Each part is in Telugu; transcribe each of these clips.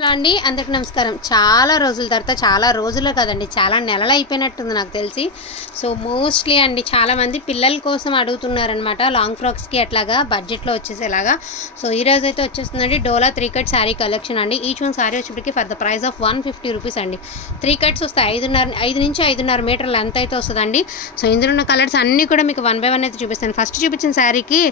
హలో అండి, అందరికి నమస్కారం. చాలా రోజుల తర్వాత, చాలా రోజులు కదండి, చాలా నెలలు అయిపోయినట్టుంది నాకు తెలిసి. సో మోస్ట్లీ అండి చాలామంది పిల్లల కోసం అడుగుతున్నారనమాట, లాంగ్ ఫ్రాక్స్కి అట్లాగా బడ్జెట్లో వచ్చేసేలాగా. సో ఈ రోజు అయితే వచ్చేస్తుందండి డోలా 3 కట్ శారీ కలెక్షన్ అండి. ఈచ్ వన్ శారీ వచ్చేప్పటికి for the price of 150 rupees అండి. 3 కట్స్ వస్తాయి, 5 నుంచి 5.5 మీటర్ లెంత్ అయితే వస్తుందండి. సో ఇందులో ఉన్న కలర్స్ అన్నీ కూడా మీకు 1 by 1 అయితే చూపిస్తాను. ఫస్ట్ చూపించిన శారీకి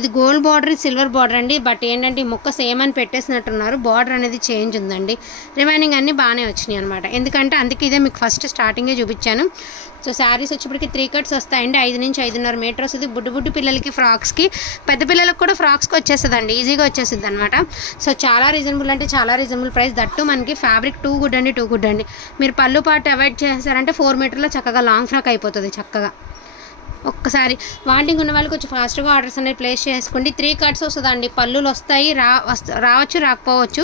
ఇది గోల్డ్ బార్డర్, సిల్వర్ బార్డర్ అండి. బట్ ఏంటంటే ఈ ముక్క సేమ్ అని పెట్టేసినట్టున్నారు, బార్డర్ అనేది చేంజ్ ఉందండి. రిమైనింగ్ అన్నీ బాగానే వచ్చినాయి అనమాట. ఎందుకంటే అందుకే ఇదే మీకు ఫస్ట్ స్టార్టింగే చూపించాను. సో శారీస్ వచ్చేప్పటికి 3 కట్స్ వస్తాయండి. 5 నుంచి 5.5 మీటర్ వస్తుంది. బుడ్డు పిల్లలకి, ఫ్రాక్స్కి, పెద్ద పిల్లలకు కూడా ఫ్రాక్స్కి వచ్చేస్తుందండి, ఈజీగా వచ్చేస్తుంది అనమాట. సో చాలా రీజనబుల్, అంటే చాలా రీజనబుల్ ప్రైస్. దట్టు మనకి ఫ్యాబ్రిక్ టూ గుడ్ అండి. మీరు పళ్ళు పాటు అవాయిడ్ చేస్తారంటే 4 మీటర్లో చక్కగా లాంగ్ ఫ్రాక్ అయిపోతుంది చక్కగా. ఒక్కసారి వాంటింగ్ ఉన్న వాళ్ళకి కొంచెం ఫాస్ట్గా ఆర్డర్స్ అనేది ప్లేస్ చేసుకోండి. 3 కట్స్ వస్తుందండి. పళ్ళులు వస్తాయి, రావచ్చు రాకపోవచ్చు.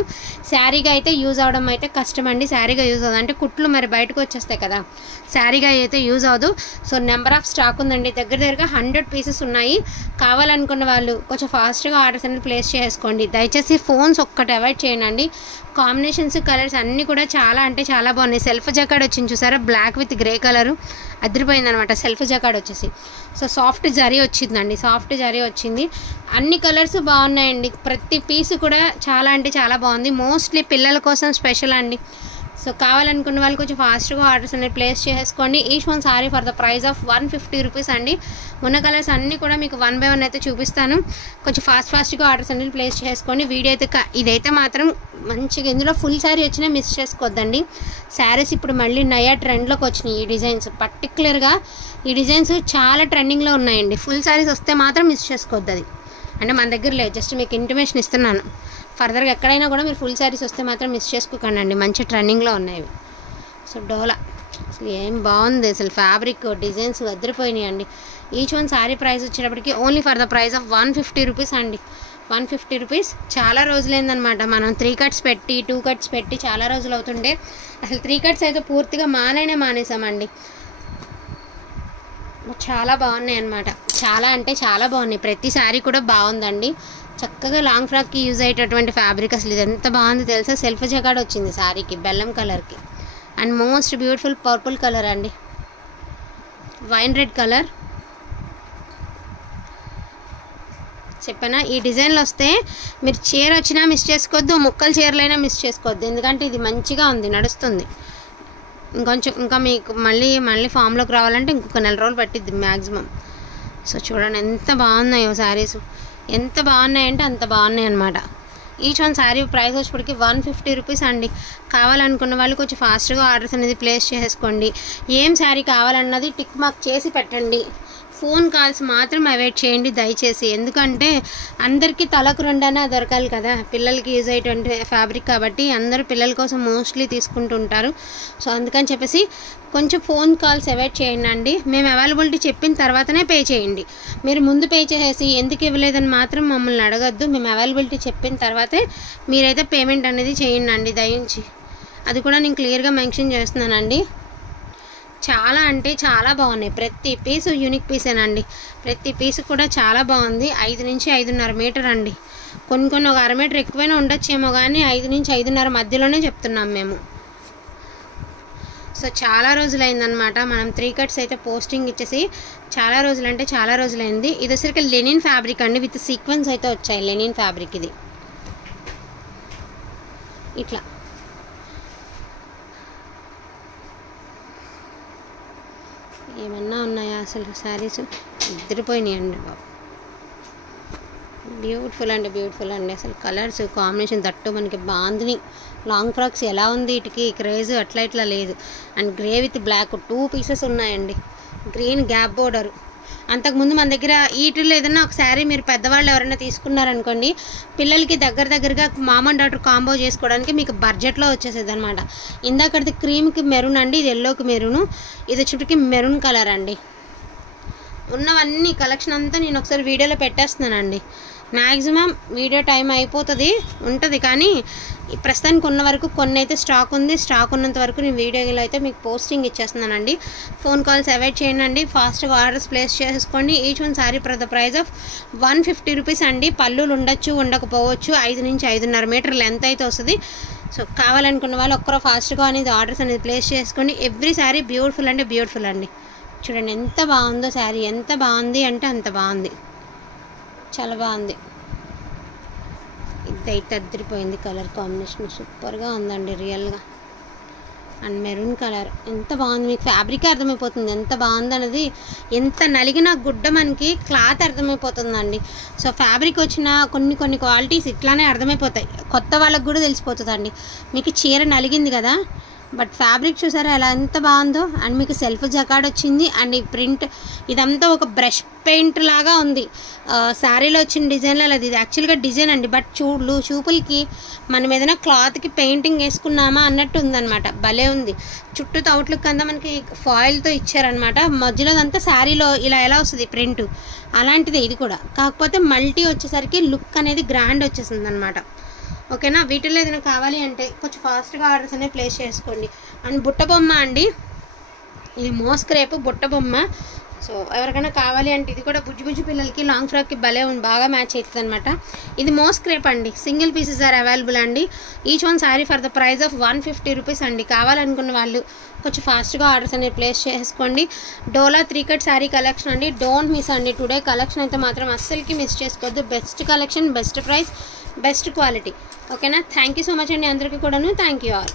శారీగా అయితే యూజ్ అవడం అయితే కష్టం అండి. శారీగా యూజ్ అవ్వదు, అంటే కుట్లు మరి బయటకు వచ్చేస్తాయి కదా, శారీగా అయితే యూజ్ అవ్వదు. సో నెంబర్ ఆఫ్ స్టాక్ ఉందండి, దగ్గరగా 100 పీసెస్ ఉన్నాయి. కావాలనుకున్న వాళ్ళు కొంచెం ఫాస్ట్గా ఆర్డర్స్ అనేది ప్లేస్ చేసుకోండి. దయచేసి ఫోన్స్ ఒక్కటి అవాయిడ్ చేయండి. కాంబినేషన్స్, కలర్స్ అన్నీ కూడా చాలా అంటే చాలా బాగున్నాయి. సెల్ఫ్ జకాడ్ వచ్చింది చూసారా, బ్లాక్ విత్ గ్రే కలరు అదిరిపోయింది అనమాట. సెల్ఫ్ జకాడ్ వచ్చేసి సో సాఫ్ట్ జరీ వచ్చిందండి, సాఫ్ట్ జరీ వచ్చింది. అన్ని కలర్స్ బాగున్నాయండి. ప్రతి పీస్ కూడా చాలా అంటే చాలా బాగుంది. మోస్ట్లీ పిల్లల కోసం స్పెషల్ అండి. సో కావాలనుకున్న వాళ్ళు కొంచెం ఫాస్ట్గా ఆర్డర్స్ అనేది ప్లేస్ చేసుకోండి. Each one sorry for the price of 150 rupees అండి. ఉన్న కలర్స్ అన్నీ కూడా మీకు 1 by 1 అయితే చూపిస్తాను. కొంచెం ఫాస్ట్గా ఆర్డర్స్ అనేది ప్లేస్ చేసుకోండి. వీడియో అయితే ఇదైతే మాత్రం మంచిగా, ఇందులో ఫుల్ శారీ వచ్చినా మిస్ చేసుకోవద్దండి. శారీస్ ఇప్పుడు మళ్ళీ నయా ట్రెండ్లోకి వచ్చినాయి. ఈ డిజైన్స్ పర్టికులర్గా ఈ డిజైన్స్ చాలా ట్రెండింగ్లో ఉన్నాయండి. ఫుల్ శారీస్ వస్తే మాత్రం మిస్ చేసుకోవద్దు. అది అంటే మన దగ్గర లేదు, జస్ట్ మీకు ఇంటిమేషన్ ఇస్తున్నాను. ఫర్దర్గా ఎక్కడైనా కూడా మీరు ఫుల్ శారీస్ వస్తే మాత్రం మిస్ చేసుకోకండి, మంచి ట్రెండింగ్లో ఉన్నాయి. సో డోలా అసలు ఏం బాగుంది, అసలు ఫ్యాబ్రిక్ డిజైన్స్ అదిరిపోయినాయి అండి. ఈచ్ వన్ శారీ ప్రైస్ వచ్చేటప్పటికి only for the price of 150 rupees అండి. 150 రూపీస్. చాలా రోజులైందనమాట మనం 3 కట్స్ పెట్టి 2 కట్స్ పెట్టి చాలా రోజులు అవుతుండే. అసలు 3 కట్స్ అయితే పూర్తిగా మానేసామండి. చాలా బాగున్నాయి అన్నమాట, చాలా అంటే చాలా బాగున్నాయి. ప్రతి శారీ కూడా బాగుందండి. చక్కగా లాంగ్ ఫ్రాక్కి యూజ్ అయ్యేటటువంటి ఫ్యాబ్రిక్. అసలు ఇది ఎంత బాగుంది తెలుసా, సెల్ఫ్ జకాడ్ వచ్చింది శారీకి, బెల్లం కలర్కి. And most beautiful purple colour అండి, వైన్ రెడ్ కలర్. చెప్పనా, ఈ డిజైన్లు వస్తే మీరు చీర వచ్చినా మిస్ చేసుకోవద్దు, ముక్కలు చీరలైనా మిస్ చేసుకోవద్దు. ఎందుకంటే ఇది మంచిగా ఉంది, నడుస్తుంది. ఇంకా మీకు మళ్ళీ ఫామ్లోకి రావాలంటే ఇంకొక 4 రోజులు పట్టిద్ది మ్యాక్సిమం. సో చూడండి ఎంత బాగున్నాయో శారీస్, ఎంత బాగున్నాయంటే అంత బాగున్నాయి అనమాట. ఈచ్ వన్ శారీ ప్రైస్ వచ్చేప్పటికి 150 రూపీస్ అండి. కావాలనుకున్న వాళ్ళు కొంచెం ఫాస్ట్గా ఆర్డర్స్ అనేది ప్లేస్ చేసుకోండి. ఏం శారీ కావాలన్నది టిక్ మార్క్ చేసి పెట్టండి. ఫోన్ కాల్స్ మాత్రం అవాయిడ్ చేయండి దయచేసి. ఎందుకంటే అందరికీ తలకు 2 అయినా దొరకాలి కదా, పిల్లలకి యూజ్ అయ్యేటువంటి ఫ్యాబ్రిక్ కాబట్టి అందరూ పిల్లల కోసం మోస్ట్లీ తీసుకుంటూ ఉంటారు. సో అందుకని చెప్పేసి కొంచెం ఫోన్ కాల్స్ అవాయిడ్ చేయండి అండి. మేము అవైలబిలిటీ చెప్పిన తర్వాతనే పే చేయండి. మీరు ముందు పే చేసేసి ఎందుకు ఇవ్వలేదని మాత్రం మమ్మల్ని అడగద్దు. మేము అవైలబిలిటీ చెప్పిన తర్వాతే మీరైతే పేమెంట్ అనేది చేయండి అండి దయించి. అది కూడా నేను క్లియర్గా మెన్షన్ చేస్తున్నానండి. చాలా అంటే చాలా బాగున్నాయి. ప్రతి పీసు యూనిక్ పీసేనండి. ప్రతి పీసు కూడా చాలా బాగుంది. 5 నుంచి 5.5 మీటర్ అండి. కొన్ని ఒక 1/2 మీటర్ ఎక్కువైనా ఉండొచ్చేమో, కానీ 5 నుంచి 5.5 మధ్యలోనే చెప్తున్నాం మేము. సో చాలా రోజులైందనమాట మనం 3 కట్స్ అయితే పోస్టింగ్ ఇచ్చేసి, చాలా రోజులు అంటే చాలా రోజులైంది. ఇది వచ్చరికి లెనిన్ ఫ్యాబ్రిక్ అండి, విత్ సీక్వెన్స్ అయితే వచ్చాయి. లెనిన్ ఫ్యాబ్రిక్ ఇది ఇట్లా. ఏమన్నా ఉన్నాయా అసలు శారీస్, ఇద్దరిపోయినాయండి బాబు. బ్యూటిఫుల్ అండి. అసలు కలర్స్ కాంబినేషన్, దట్టు మనకి బాందిని లాంగ్ ఫ్రాక్స్ ఎలా ఉంది, వీటికి క్రేజ్ అట్లా లేదు. And grey with black 2 pieces ఉన్నాయండి. Green gap border. అంతకుముందు మన దగ్గర వీటిల్లో ఏదన్నా ఒక శారీ మీరు పెద్దవాళ్ళు ఎవరైనా తీసుకున్నారనుకోండి, పిల్లలకి దగ్గరగా మామ్ అండ్ డాటర్ కాంబో చేసుకోవడానికి మీకు బడ్జెట్లో వచ్చేసేది అనమాట. ఇందాకది క్రీమ్కి మెరూన్ అండి, ఇది ఎల్లోకి మెరూను, ఇది వచ్చేటికి మెరూన్ కలర్ అండి. ఉన్నవన్నీ కలెక్షన్ అంతా నేను ఒకసారి వీడియోలో పెట్టేస్తున్నానండి. మ్యాక్సిమం వీడియో టైం ఉంటుంది, కానీ ప్రస్తుతానికి ఉన్న వరకు కొన్ని అయితే స్టాక్ ఉంది. స్టాక్ ఉన్నంత వరకు నేను వీడియోలో అయితే మీకు పోస్టింగ్ ఇచ్చేస్తున్నానండి. ఫోన్ కాల్స్ అవాయిడ్ చేయండి. ఫాస్ట్గా ఆర్డర్స్ ప్లేస్ చేసుకోండి. Each one sari for the price of 150 rupees అండి. పళ్ళులు ఉండొచ్చు, ఉండకపోవచ్చు. 5 నుంచి 5.5 మీటర్ లెంత్ అయితే వస్తుంది. సో కావాలనుకున్న వాళ్ళు ఒక్కరో ఫాస్ట్గా అనేది ఆర్డర్స్ అనేది ప్లేస్ చేసుకోండి. ఎవ్రీ శారీ బ్యూటిఫుల్ అంటే బ్యూటిఫుల్ అండి. చూడండి ఎంత బాగుందో శారీ, ఎంత బాగుంది అంటే అంత బాగుంది, చాలా బాగుంది. ఇదైతే అద్దరిపోయింది, కలర్ కాంబినేషన్ సూపర్గా ఉందండి రియల్గా. అండ్ మెరూన్ కలర్ ఎంత బాగుంది, మీకు ఫ్యాబ్రిక్ అర్థమైపోతుంది ఎంత బాగుంది అనేది. ఎంత నలిగిన గుడ్డ మనకి క్లాత్ అర్థమైపోతుందండి. సో ఫ్యాబ్రిక్ వచ్చిన కొన్ని క్వాలిటీస్ ఇట్లానే అర్థమైపోతాయి, కొత్త వాళ్ళకి కూడా తెలిసిపోతుందండి. మీకు చీర నలిగింది కదా, బట్ ఫ్యాబ్రిక్ చూసారా ఎలా ఎంత బాగుందో. అండ్ మీకు సెల్ఫ్ జకాడ్ వచ్చింది. అండ్ ఈ ప్రింట్ ఇదంతా ఒక బ్రష్ పెయింట్ లాగా ఉంది. శారీలో వచ్చిన డిజైన్లో లేదు, ఇది యాక్చువల్గా డిజైన్ అండి. బట్ చూపులకి మనం ఏదైనా క్లాత్కి పెయింటింగ్ వేసుకున్నామా అన్నట్టు ఉందన్నమాట, భలే ఉంది. చుట్టూ అవుట్లుక్ అంతా మనకి ఫాయిల్తో ఇచ్చారనమాట. మధ్యలో అంతా శారీలో ఇలా ఎలా వస్తుంది ప్రింట్, అలాంటిదే ఇది కూడా. కాకపోతే మల్టీ వచ్చేసరికి లుక్ అనేది గ్రాండ్ వచ్చేసింది అనమాట. ఓకేనా, వీటిల్లో ఏదైనా కావాలి అంటే కొంచెం ఫాస్ట్గా ఆర్డర్స్ అనేవి ప్లేస్ చేసుకోండి. అండ్ బుట్ట బొమ్మ అండి, ఇది మోస్క్రేప్ బుట్ట బొమ్మ. సో ఎవరికైనా కావాలి అంటే ఇది కూడా బుజ్జి పిల్లలకి లాంగ్ ఫ్రాక్కి భలే బాగా మ్యాచ్ అవుతుంది అనమాట. ఇది మోస్క్రేప్ అండి, సింగిల్ పీసెస్ ఆర్ అవైలబుల్ అండి. Each one sari for the price of 150 rupees అండి. కావాలనుకున్న వాళ్ళు కొంచెం ఫాస్ట్గా ఆర్డర్స్ అనేవి ప్లేస్ చేసుకోండి. డోలా 3 కట్ శారీ కలెక్షన్ అండి, డోంట్ మిస్ అండి. టుడే కలెక్షన్ అయితే మాత్రం అస్సలకి మిస్ చేసుకోవద్దు. Best collection, best price, best quality. ఓకేనా, థ్యాంక్ యూ సో మచ్ అండి అందరికీ కూడాను. Thank you all.